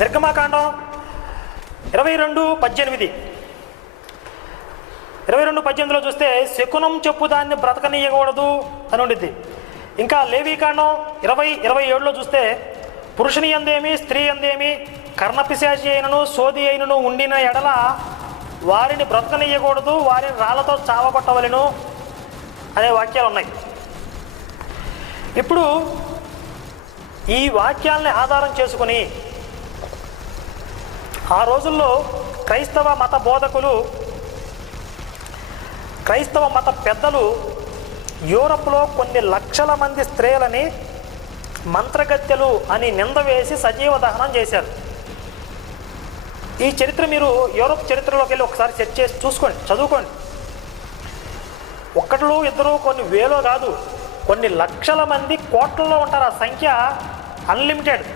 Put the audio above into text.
నిర్గమాకాండం 22:18 చూస్తే శకునం చెప్పు దాన్ని బ్రతకనీయకూడదు అని ఉండిద్ది. ఇంకా లేవీకాండం 20:27 చూస్తే పురుషుని యందేమి స్త్రీ యందేమి కర్ణపిశాచి అయినను సోది అయినను ఉండిన ఎడల వారిని బ్రతకనీయకూడదు, వారిని రాళ్లతో చావగొట్టవలెను అనే వాక్యాలు ఉన్నాయి. ఇప్పుడు ఈ వాక్యాలని ఆధారం చేసుకుని ఆ రోజుల్లో క్రైస్తవ మత బోధకులు, క్రైస్తవ మత పెద్దలు యూరప్లో కొన్ని లక్షల మంది స్త్రీలని మంత్రగత్తెలు అని నింద వేసి సజీవ దహనం చేశారు. ఈ చరిత్ర మీరు యూరప్ చరిత్రలోకి వెళ్ళి ఒకసారి సెర్చ్ చేసి చూసుకోండి, చదువుకోండి. ఒక్కటిలో ఇద్దరు కొన్ని వేలో కాదు, కొన్ని లక్షల మంది కోట్లలో ఉంటారు. ఆ సంఖ్య అన్లిమిటెడ్.